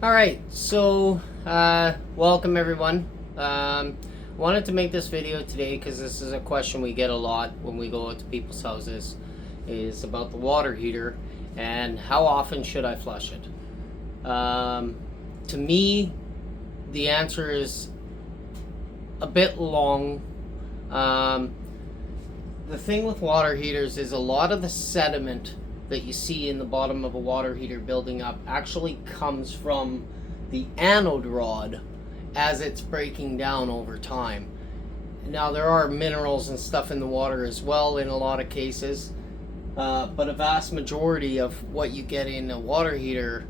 All right, so welcome everyone. Wanted to make this video today because this is a question we get a lot when we go out to people's houses, is about the water heater and how often should I flush it. To me, the answer is a bit long. The thing with water heaters is a lot of the sediment that you see in the bottom of a water heater building up actually comes from the anode rod as it's breaking down over time. Now there are minerals and stuff in the water as well in a lot of cases, but a vast majority of what you get in a water heater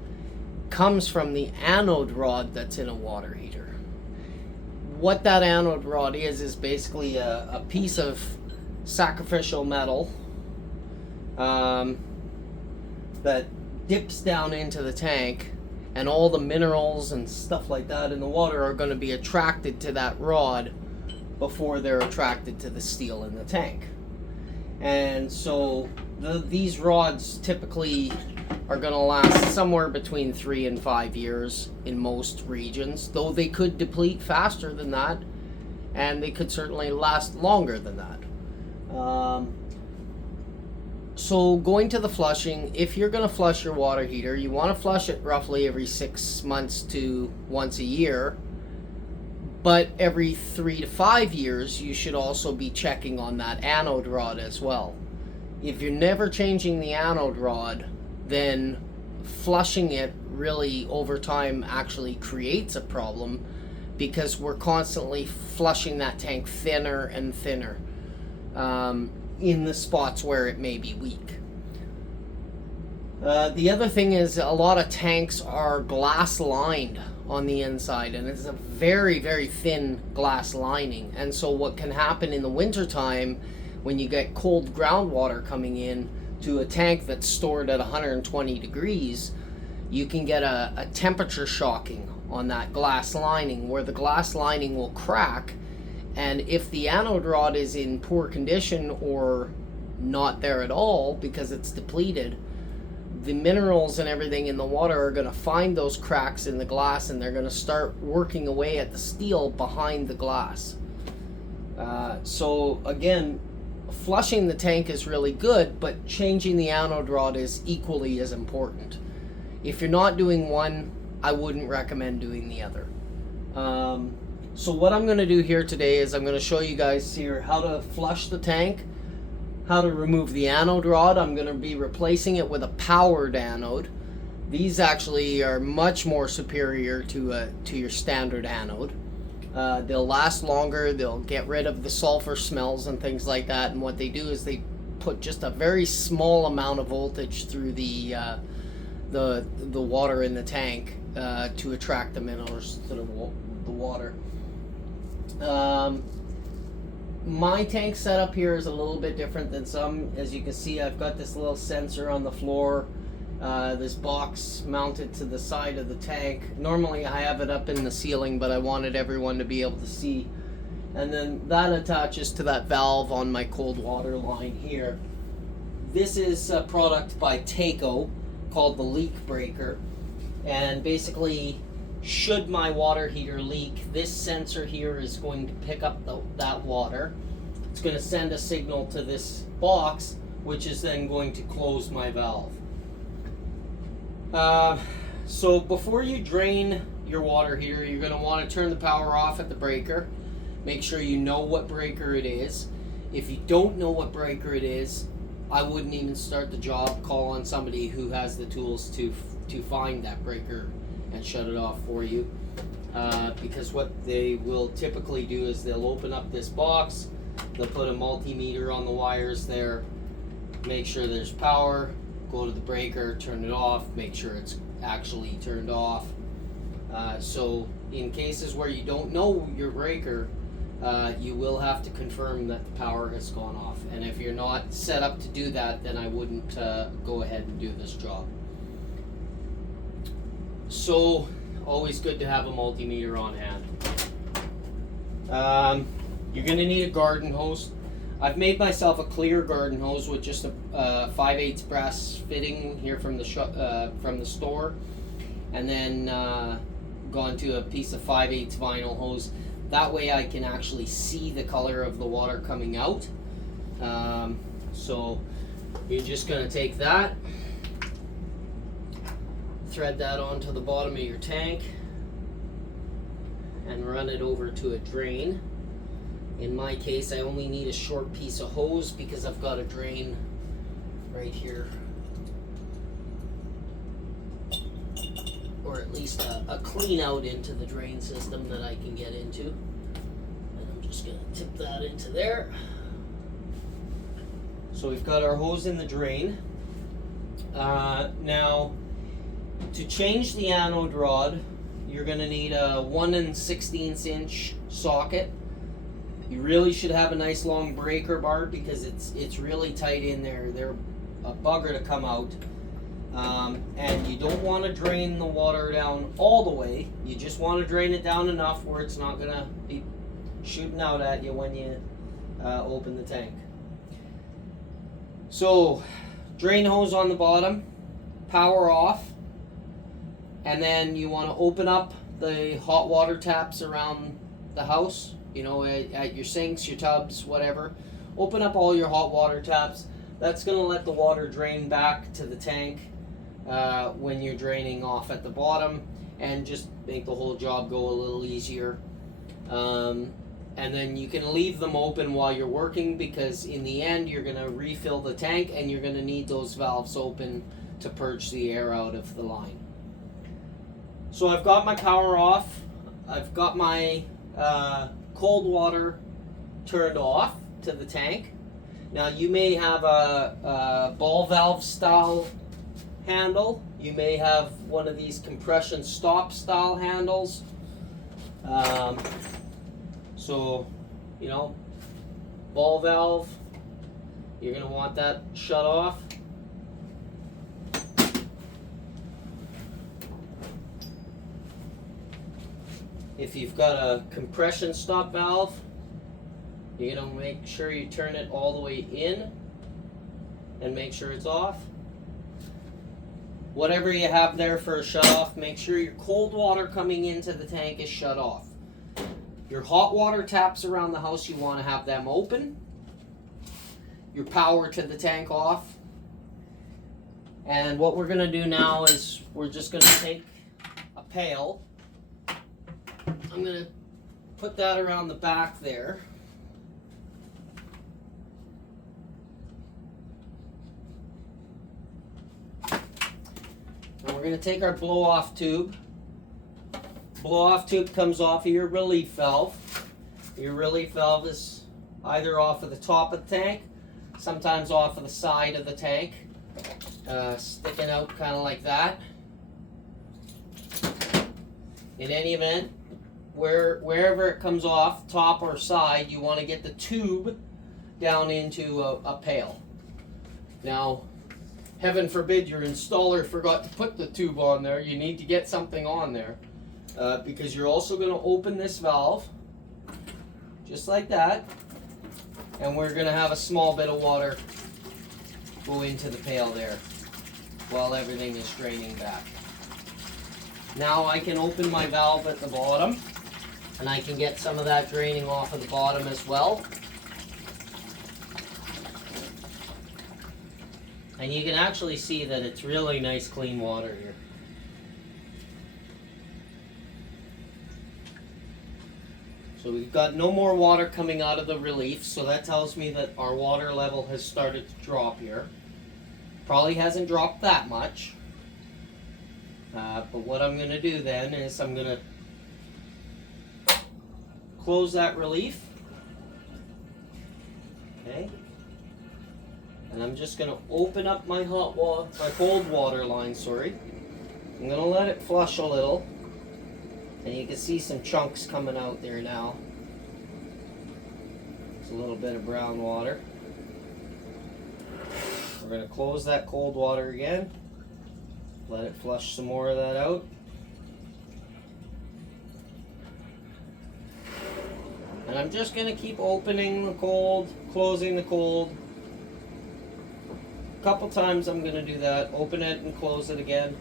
comes from the anode rod that's in a water heater. What that anode rod is basically a piece of sacrificial metal that dips down into the tank, and all the minerals and stuff like that in the water are going to be attracted to that rod before they're attracted to the steel in the tank. And so these rods typically are going to last somewhere between 3 and 5 years in most regions, though they could deplete faster than that, and they could certainly last longer than that. So going to the flushing, if you're going to flush your water heater, you want to flush it roughly every 6 months to once a year. But every 3 to 5 years, you should also be checking on that anode rod as well. If you're never changing the anode rod, then flushing it really over time actually creates a problem, because we're constantly flushing that tank thinner and thinner in the spots where it may be weak. The other thing is a lot of tanks are glass lined on the inside, and it's a very, very thin glass lining. And so what can happen in the wintertime when you get cold groundwater coming in to a tank that's stored at 120 degrees, you can get a temperature shocking on that glass lining, where the glass lining will crack. And if the anode rod is in poor condition or not there at all because it's depleted, the minerals and everything in the water are going to find those cracks in the glass, and they're going to start working away at the steel behind the glass. So again, flushing the tank is really good, but changing the anode rod is equally as important. If you're not doing one, I wouldn't recommend doing the other. So what I'm going to do here today is I'm going to show you guys here how to flush the tank, how to remove the anode rod. I'm going to be replacing it with a powered anode. These actually are much more superior to your standard anode. They'll last longer, they'll get rid of the sulfur smells and things like that, and what they do is they put just a very small amount of voltage through the water in the tank to attract the minerals to the water. My tank setup here is a little bit different than some. As you can see, I've got this little sensor on the floor, this box mounted to the side of the tank. Normally I have it up in the ceiling, but I wanted everyone to be able to see. And then that attaches to that valve on my cold water line here. This is a product by Taco called the leak breaker, and basically, should my water heater leak, this sensor here is going to pick up that water. It's going to send a signal to this box, which is then going to close my valve. So before you drain your water heater, you're going to want to turn the power off at the breaker. Make sure you know what breaker it is. If you don't know what breaker it is, I wouldn't even start the job. Call on somebody who has the tools to find that breaker and shut it off for you, because what they will typically do is they'll open up this box, they'll put a multimeter on the wires there, make sure there's power, go to the breaker, turn it off, make sure it's actually turned off. So in cases where you don't know your breaker, you will have to confirm that the power has gone off, and if you're not set up to do that, then I wouldn't go ahead and do this job. So, always good to have a multimeter on hand. You're going to need a garden hose. I've made myself a clear garden hose with just a 5/8 brass fitting here from the store. and then gone to a piece of 5/8 vinyl hose. That way I can actually see the color of the water coming out. So you're just going to take that, thread that onto the bottom of your tank, and run it over to a drain. In my case, I only need a short piece of hose because I've got a drain right here, or at least a clean out into the drain system that I can get into. And I'm just going to tip that into there. So we've got our hose in the drain. Now, to change the anode rod, you're going to need a 1 16" socket. You really should have a nice long breaker bar because it's really tight in there. They're a bugger to come out. And you don't want to drain the water down all the way. You just want to drain it down enough where it's not going to be shooting out at you when you open the tank. So, drain hose on the bottom, power off, and then you want to open up the hot water taps around the house, you know, at your sinks, your tubs, whatever. Open up all your hot water taps. That's going to let the water drain back to the tank when you're draining off at the bottom, and just make the whole job go a little easier. And then you can leave them open while you're working, because in the end you're going to refill the tank and you're going to need those valves open to purge the air out of the line. So I've got my power off. I've got my cold water turned off to the tank. Now you may have a ball valve style handle. You may have one of these compression stop style handles. So, you know, ball valve, you're going to want that shut off. If you've got a compression stop valve, you're going to make sure you turn it all the way in and make sure it's off. Whatever you have there for a shut off, make sure your cold water coming into the tank is shut off. Your hot water taps around the house, you want to have them open. Your power to the tank off. And what we're going to do now is we're just going to take a pail. I'm going to put that around the back there. And we're going to take our blow-off tube. Blow-off tube comes off of your relief valve. Your relief valve is either off of the top of the tank, sometimes off of the side of the tank, sticking out kind of like that. In any event, wherever it comes off, top or side, you want to get the tube down into a pail. Now, heaven forbid your installer forgot to put the tube on there. You need to get something on there. Because you're also going to open this valve, just like that, and we're going to have a small bit of water go into the pail there while everything is draining back. Now I can open my valve at the bottom, and I can get some of that draining off of the bottom as well. And you can actually see that it's really nice clean water here. So we've got no more water coming out of the relief, so that tells me that our water level has started to drop here. Probably hasn't dropped that much. But what I'm going to do then is I'm going to close that relief. Okay. And I'm just going to open up my cold water line, sorry. I'm going to let it flush a little. And you can see some chunks coming out there now. It's a little bit of brown water. We're going to close that cold water again. Let it flush some more of that out. And I'm just going to keep opening the cold, closing the cold. A couple times I'm going to do that. Open it and close it again.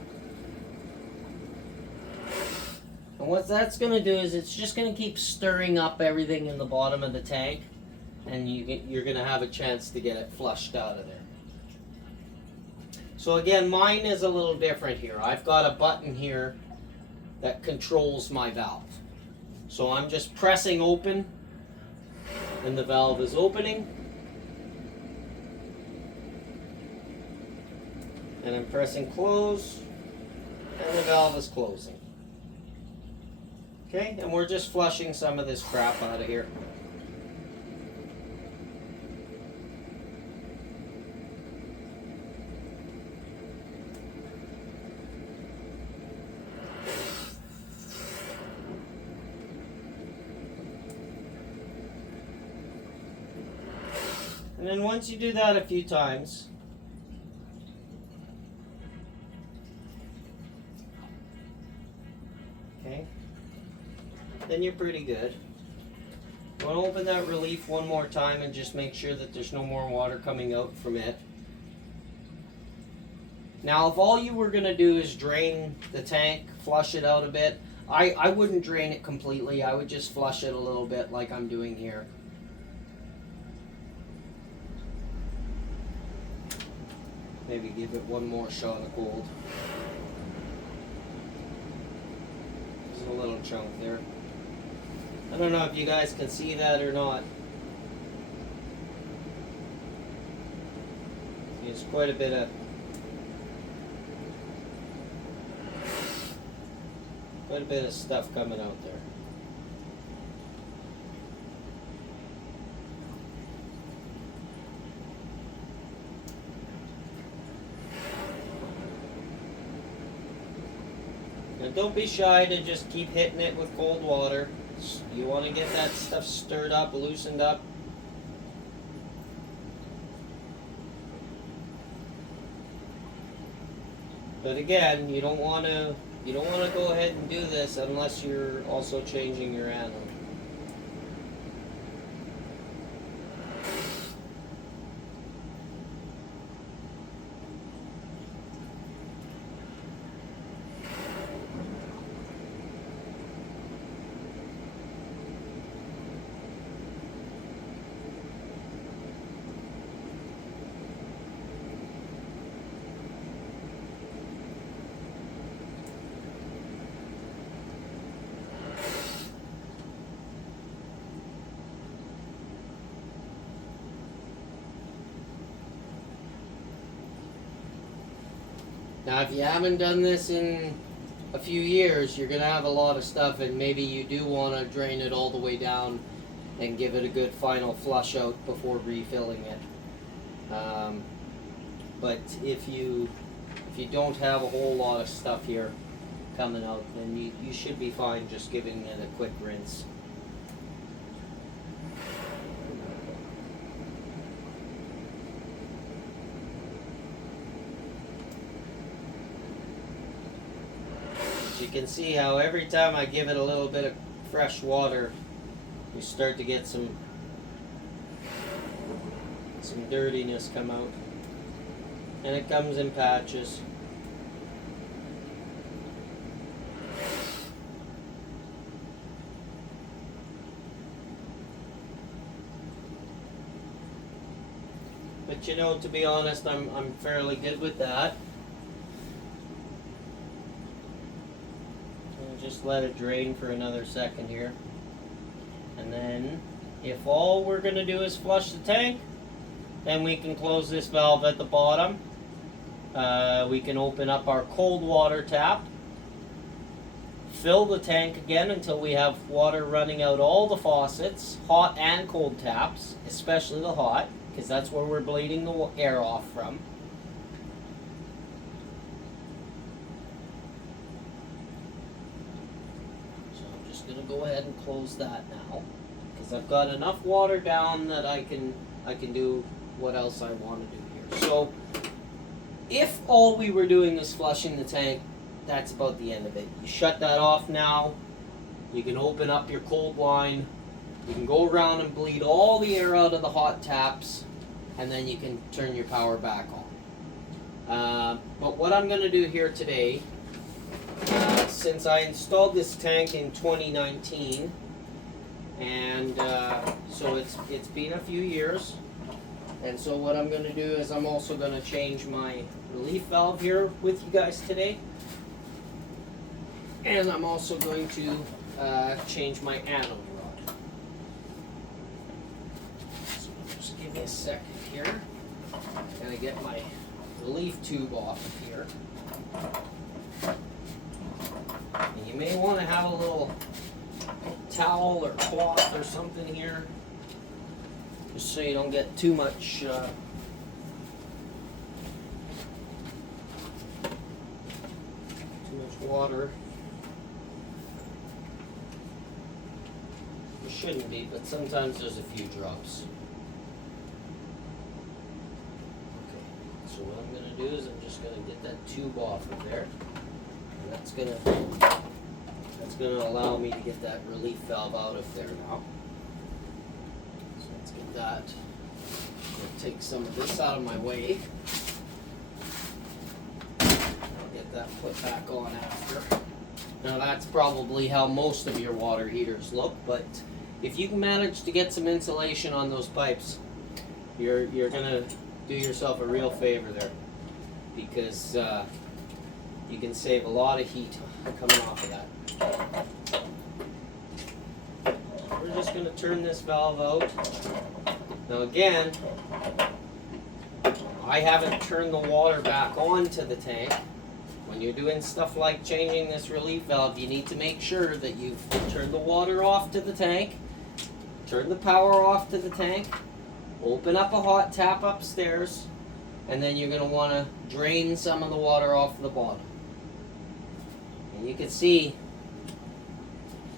And what that's going to do is it's just going to keep stirring up everything in the bottom of the tank, and you're going to have a chance to get it flushed out of there. So again, mine is a little different here. I've got a button here that controls my valve. So I'm just pressing open, and the valve is opening. And I'm pressing close, and the valve is closing. Okay, and we're just flushing some of this crap out of here. And then once you do that a few times, okay, then you're pretty good. You want to open that relief one more time and just make sure that there's no more water coming out from it. Now, if all you were going to do is drain the tank, flush it out a bit, I wouldn't drain it completely. I would just flush it a little bit like I'm doing here. Maybe give it one more shot of cold. There's a little chunk there. I don't know if you guys can see that or not. There's quite a bit of stuff coming out there. Now don't be shy to just keep hitting it with cold water. You want to get that stuff stirred up, loosened up. But again, you don't want to go ahead and do this unless you're also changing your anode. Now, if you haven't done this in a few years, you're going to have a lot of stuff, and maybe you do want to drain it all the way down and give it a good final flush out before refilling it. But if you don't have a whole lot of stuff here coming out, then you should be fine just giving it a quick rinse. You can see how every time I give it a little bit of fresh water, you start to get some dirtiness come out, and it comes in patches. But you know, to be honest, I'm fairly good with that. Just let it drain for another second here, and then if all we're going to do is flush the tank, then we can close this valve at the bottom. We can open up our cold water tap, fill the tank again until we have water running out all the faucets, hot and cold taps, especially the hot, because that's where we're bleeding the air off from. Go ahead and close that now, because I've got enough water down that I can do what else I want to do here. So if all we were doing is flushing the tank, that's about the end of it. You shut that off now. You can open up your cold line. You can go around and bleed all the air out of the hot taps, and then you can turn your power back on. But what I'm going to do here today, since I installed this tank in 2019, and so it's been a few years. And so what I'm going to do is I'm also going to change my relief valve here with you guys today. And I'm also going to change my anode rod. So just give me a second here. I'm going to get my relief tube off of here. And you may want to have a little towel or cloth or something here, just so you don't get too much water. There shouldn't be, but sometimes there's a few drops. Okay, so what I'm going to do is I'm just going to get that tube off of there, and that's going to allow me to get that relief valve out of there now. So let's get that. I'm going to take some of this out of my way. I'll get that put back on after. Now that's probably how most of your water heaters look, but if you can manage to get some insulation on those pipes, you're going to do yourself a real favor there, because you can save a lot of heat coming off of that. We're just going to turn this valve out. Now again, I haven't turned the water back onto the tank. When you're doing stuff like changing this relief valve, you need to make sure that you've turned the water off to the tank, turn the power off to the tank, open up a hot tap upstairs, and then you're going to want to drain some of the water off the bottom. And you can see,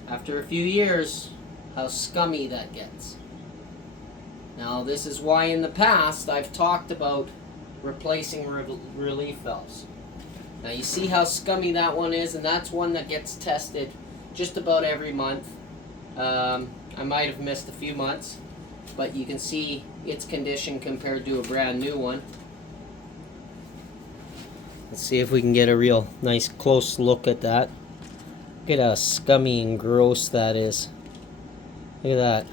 after a few years, how scummy that gets. Now this is why in the past I've talked about replacing relief valves. Now you see how scummy that one is, and that's one that gets tested just about every month. I might have missed a few months, but you can see its condition compared to a brand new one. Let's see if we can get a real nice close look at that. Look at how scummy and gross that is. Look at that.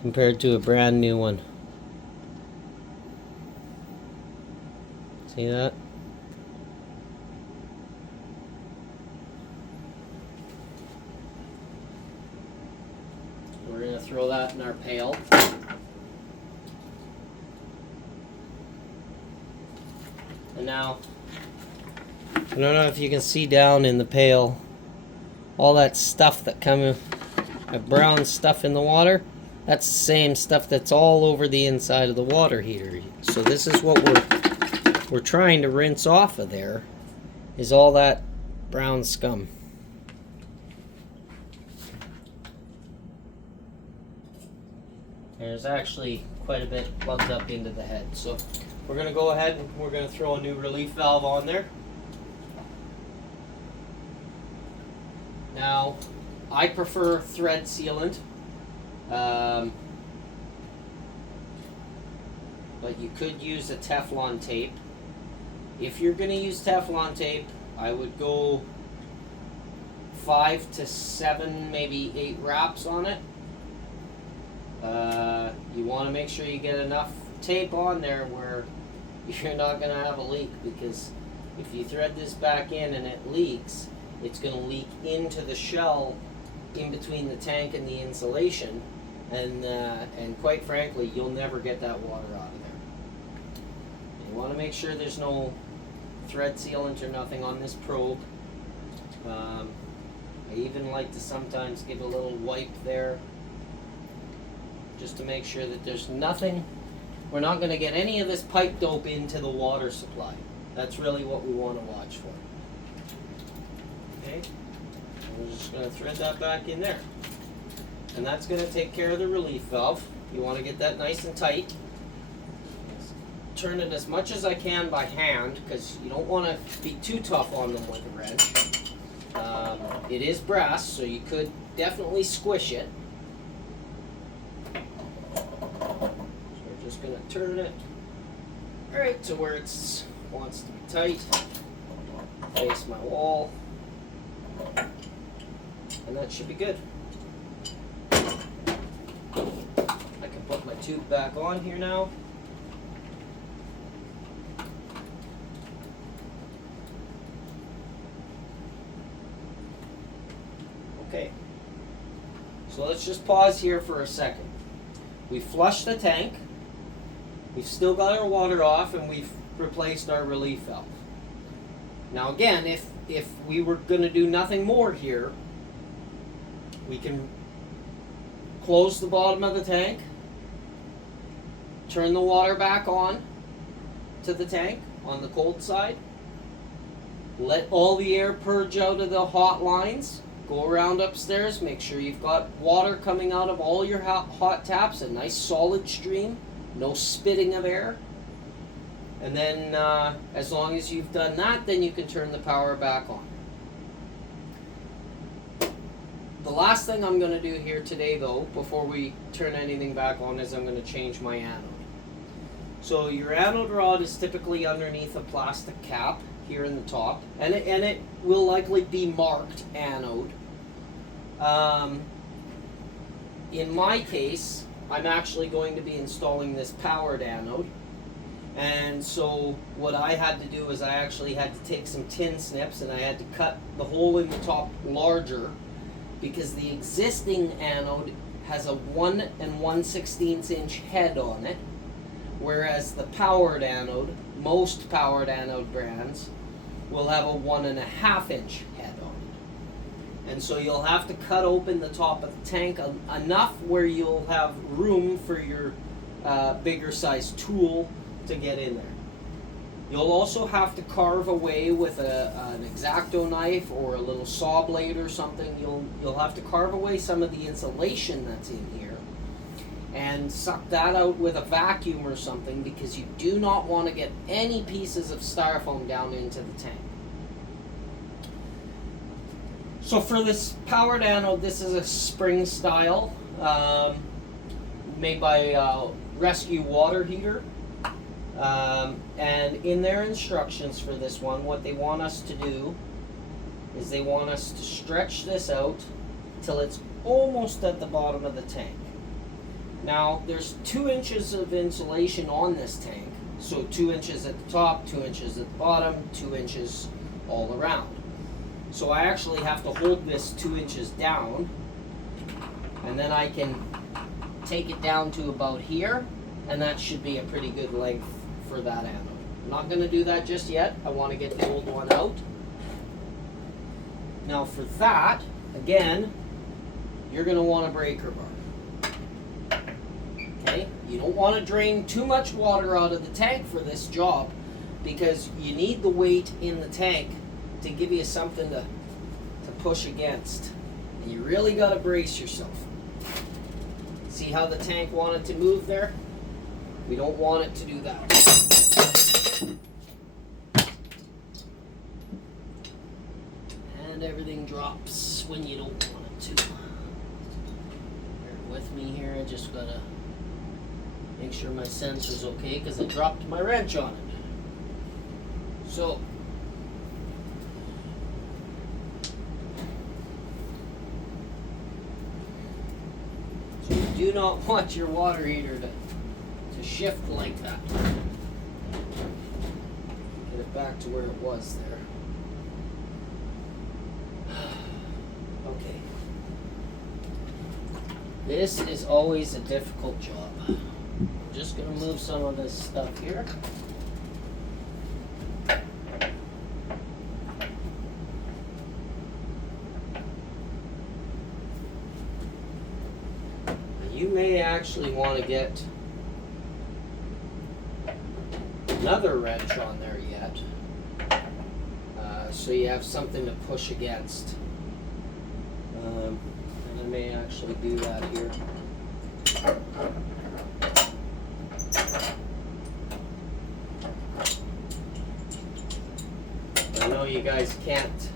Compared to a brand new one. See that? We're going to throw that in our pail. And now, I don't know if you can see down in the pail, all that stuff that that brown stuff in the water, that's the same stuff that's all over the inside of the water heater. So this is what we're trying to rinse off of there, is all that brown scum. There's actually quite a bit plugged up into the head. So we're going to go ahead and we're going to throw a new relief valve on there. Now, I prefer thread sealant, but you could use a Teflon tape. If you're going to use Teflon tape, I would go 5 to 7, maybe 8 wraps on it. You want to make sure you get enough tape on there where you're not going to have a leak, because if you thread this back in and it leaks, it's going to leak into the shell in between the tank and the insulation, and quite frankly, you'll never get that water out of there. You want to make sure there's no thread sealant or nothing on this probe. I even like to sometimes give a little wipe there, just to make sure that there's nothing. We're not going to get any of this pipe dope into the water supply. That's really what we want to watch for. Okay, and we're just going to thread that back in there. And that's going to take care of the relief valve. You want to get that nice and tight. Turn it as much as I can by hand, because you don't want to be too tough on them with a wrench. It is brass, so you could definitely squish it. Going to turn it right to where it wants to be tight. Face my wall. and that should be good. I can put my tube back on here now. Okay, so let's just pause here for a second. We flushed the tank, we've still got our water off, and we've replaced our relief valve. Now again, if we were going to do nothing more here, we can close the bottom of the tank, turn the water back on to the tank on the cold side, let all the air purge out of the hot lines, go around upstairs, make sure you've got water coming out of all your hot taps, a nice solid stream, no spitting of air. And then as long as you've done that, then you can turn the power back on. The last thing I'm going to do here today, though, before we turn anything back on, is I'm going to change my anode. So your anode rod is typically underneath a plastic cap here in the top, and it will likely be marked anode. In my case, I'm actually going to be installing this powered anode. And so what I had to do is I actually had to take some tin snips and I had to cut the hole in the top larger, because the existing anode has a 1 1/16 inch head on it, whereas the powered anode, most powered anode brands, will have a 1 1/2 inch head on it. And so you'll have to cut open the top of the tank enough where you'll have room for your bigger size tool to get in there. You'll also have to carve away with an X-Acto knife or a little saw blade or something. You'll have to carve away some of the insulation that's in here and suck that out with a vacuum or something, because you do not want to get any pieces of styrofoam down into the tank. So for this powered anode, this is a spring style made by Rescue Water Heater. And in their instructions for this one, what they want us to do is they want us to stretch this out till it's almost at the bottom of the tank. Now, there's 2 inches of insulation on this tank, so 2 inches at the top, 2 inches at the bottom, 2 inches all around. So I actually have to hold this 2 inches down, and then I can take it down to about here, and that should be a pretty good length for that anode. I'm not going to do that just yet. I want to get the old one out. Now for that, again, you're going to want a breaker bar. Okay? You don't want to drain too much water out of the tank for this job, because you need the weight in the tank to give you something to push against. And you really got to brace yourself. See how the tank wanted to move there? We don't want it to do that. And everything drops when you don't want it to. Bear with me here, I just gotta make sure my sensor's okay, because I dropped my wrench on it. So, you do not want your water heater to shift like that. Get it back to where it was there. Okay. This is always a difficult job. I'm just going to move some of this stuff here. You may actually want to get another wrench on there yet, so you have something to push against. And I may actually do that here. I know you guys can't.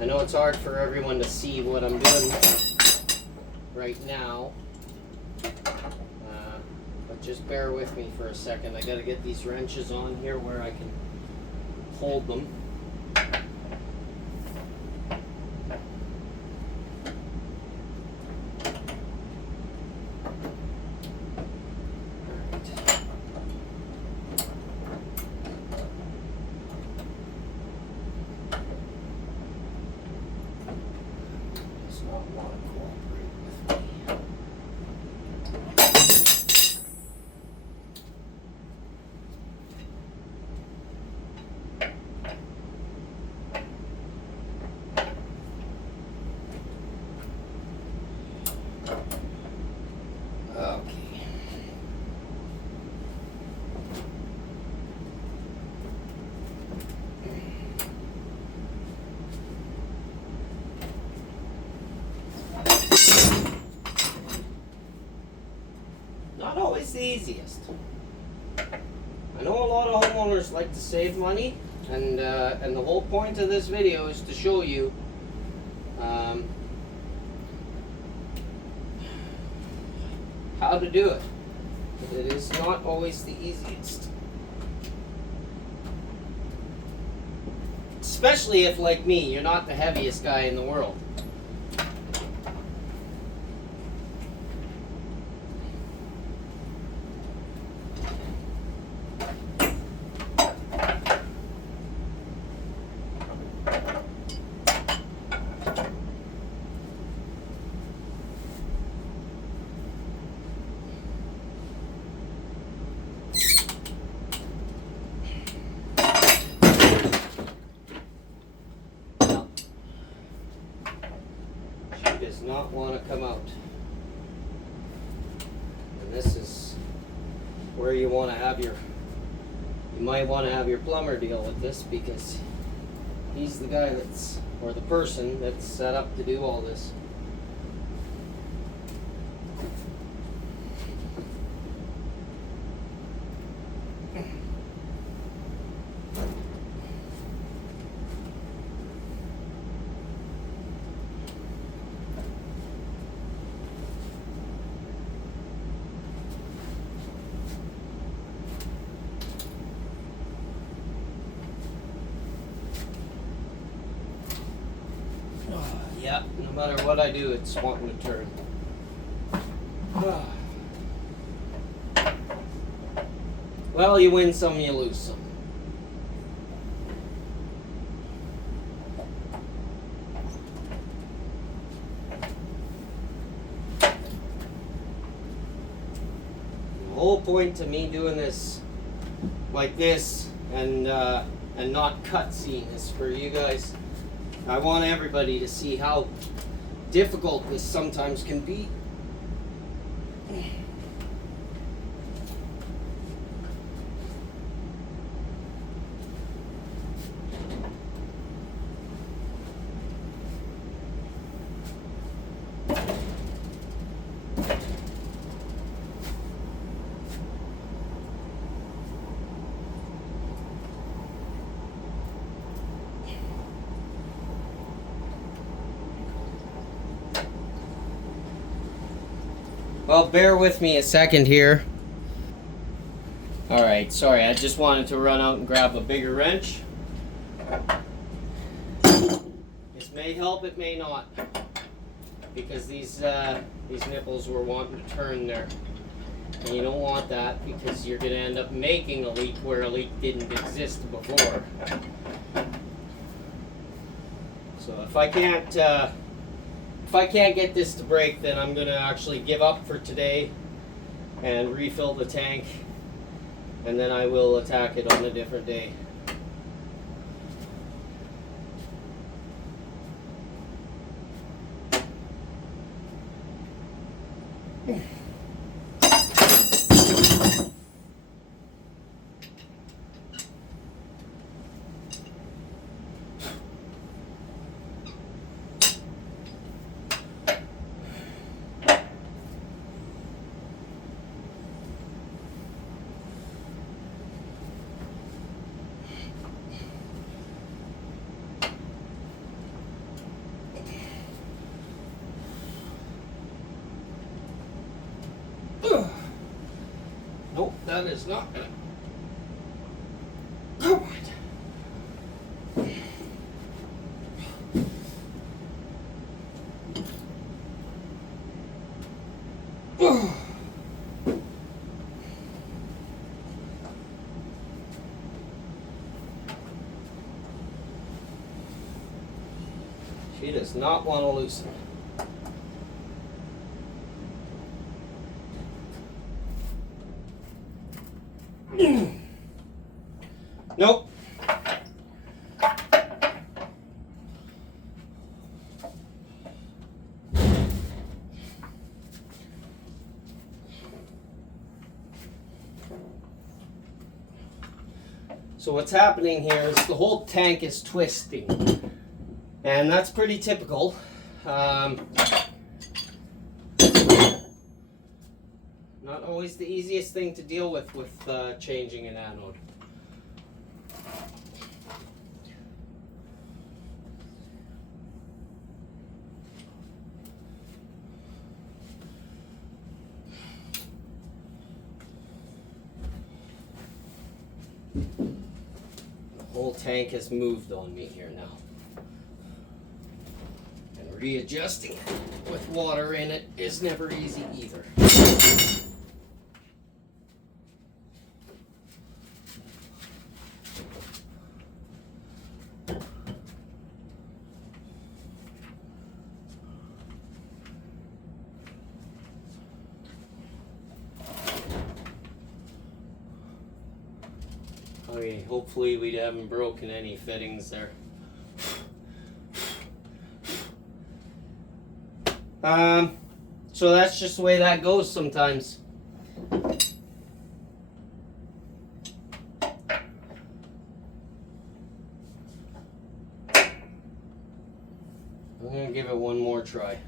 I know it's hard for everyone to see what I'm doing right now. But just bear with me for a second. I gotta get these wrenches on here where I can hold them. the easiest. I know a lot of homeowners like to save money, and the whole point of this video is to show you how to do it. It is not always the easiest. Especially if, like me, you're not the heaviest guy in the world. Does not want to come out, and this is where you want to have you might want to have your plumber deal with this, because he's the guy that's, or the person that's set up to do all this. Yeah, no matter what I do, it's wanting to turn. Well, you win some, you lose some. The whole point to me doing this like this and not cutscene is for you guys. I want everybody to see how difficult this sometimes can be. Well, bear with me a second here. Alright, sorry, I just wanted to run out and grab a bigger wrench. This may help, it may not. Because these nipples were wanting to turn there. And you don't want that, because you're going to end up making a leak where a leak didn't exist before. So if I can't get this to break, then I'm going to actually give up for today and refill the tank, and then I will attack it on a different day. Nope, that is not gonna. Come on. She does not want to loosen. Nope. So what's happening here is the whole tank is twisting, and that's pretty typical. Not always the easiest thing to deal with changing an anode. The whole tank has moved on me here now. And readjusting it with water in it is never easy either. Okay, hopefully we haven't broken any fittings there. So that's just the way that goes sometimes. I'm gonna give it one more try,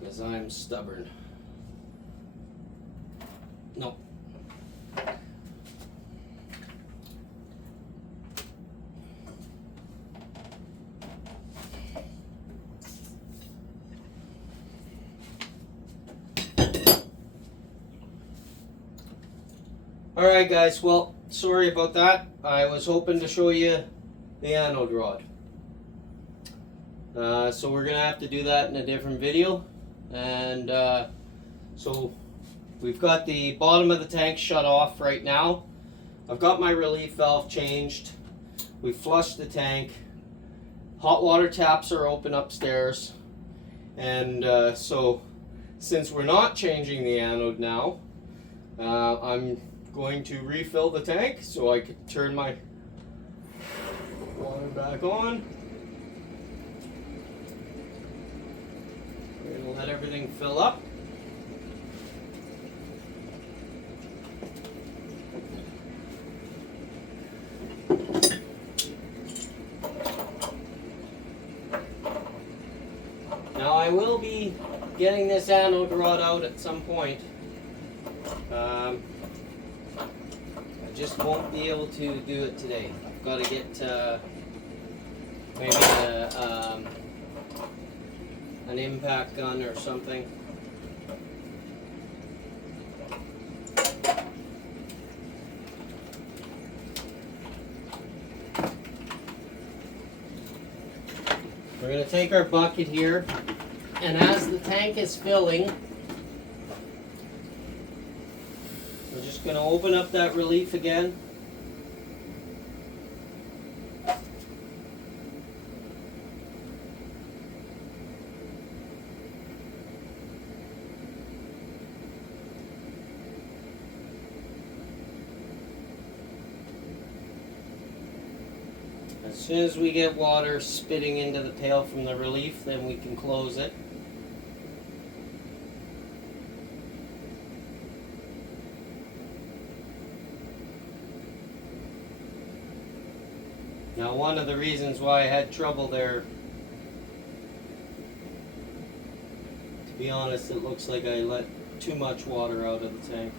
because I'm stubborn. Nope. Alright guys, well, sorry about that. I was hoping to show you the anode rod. So we're going to have to do that in a different video. And so we've got the bottom of the tank shut off right now. I've got my relief valve changed. We flushed the tank. Hot water taps are open upstairs. And so since we're not changing the anode now, I'm going to refill the tank so I can turn my water back on. We're going to let everything fill up. Now I will be getting this anode rod out at some point. I just won't be able to do it today. I've got to get maybe an impact gun or something. We're going to take our bucket here, and as the tank is filling, we're just going to open up that relief again. As soon as we get water spitting into the pail from the relief, then we can close it. Now, one of the reasons why I had trouble there, to be honest, it looks like I let too much water out of the tank.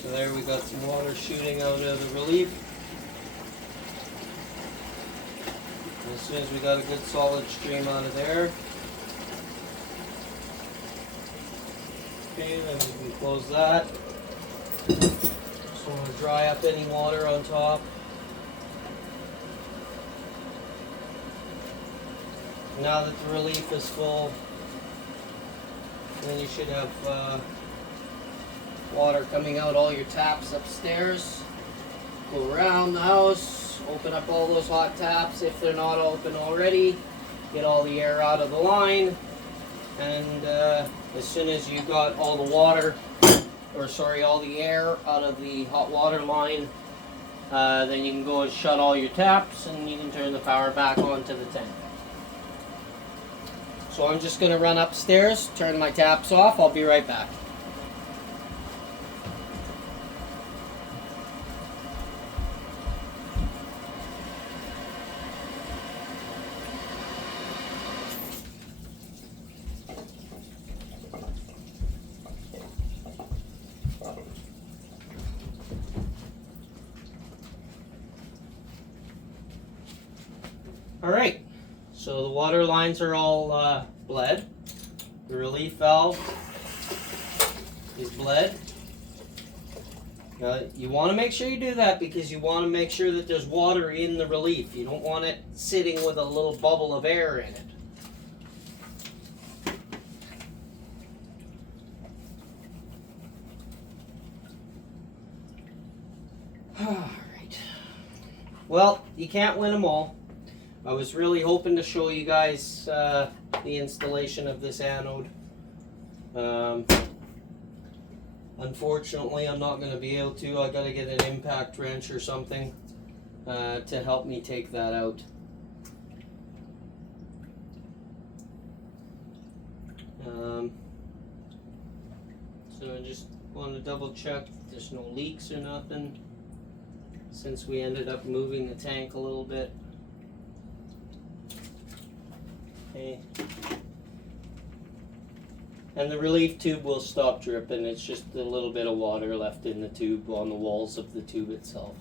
So there we got some water shooting out of the relief. And as soon as we got a good solid stream out of there, okay, then we can close that. Just want to dry up any water on top. Now that the relief is full, then you should have water coming out all your taps upstairs. Go around the house, open up all those hot taps if they're not open already, get all the air out of the line, and As soon as you got all the water, all the air out of the hot water line, then you can go and shut all your taps and you can turn the power back on to the tank. So I'm just going to run upstairs, turn my taps off. I'll be right back. Alright, so the water lines are all bled. The relief valve is bled. Now, you want to make sure you do that because you want to make sure that there's water in the relief. You don't want it sitting with a little bubble of air in it. Alright. Well, you can't win them all. I was really hoping to show you guys the installation of this anode. Unfortunately, I'm not going to be able to. I got to get an impact wrench or something to help me take that out. So I just want to double check there's no leaks or nothing, since we ended up moving the tank a little bit. Okay. And the relief tube will stop dripping. It's just a little bit of water left in the tube on the walls of the tube itself.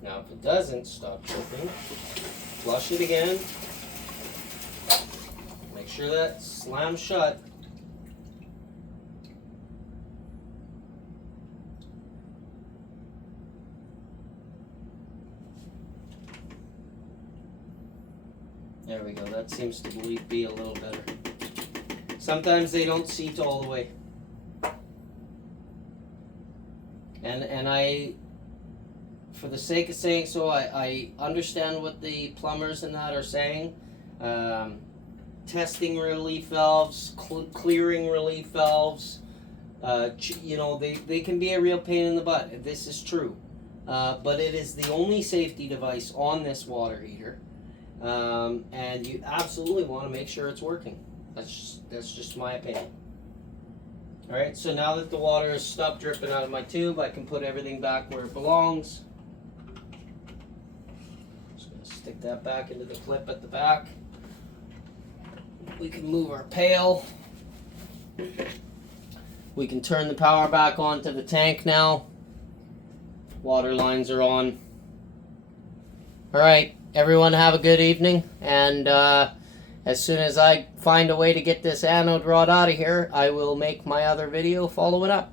Now, if it doesn't stop dripping, flush it again. Make sure that slams shut. There we go. That seems to be a little better. Sometimes they don't seat all the way. And I, for the sake of saying so, I understand what the plumbers and that are saying. Testing relief valves, clearing relief valves, you know, they can be a real pain in the butt. This is true. But it is the only safety device on this water heater. And you absolutely want to make sure it's working. That's just my opinion. Alright, so now that the water has stopped dripping out of my tube, I can put everything back where it belongs. Just going to stick that back into the clip at the back. We can move our pail. We can turn the power back on to the tank now. Water lines are on. Alright, everyone have a good evening, and as soon as I find a way to get this anode rod out of here, I will make my other video following up.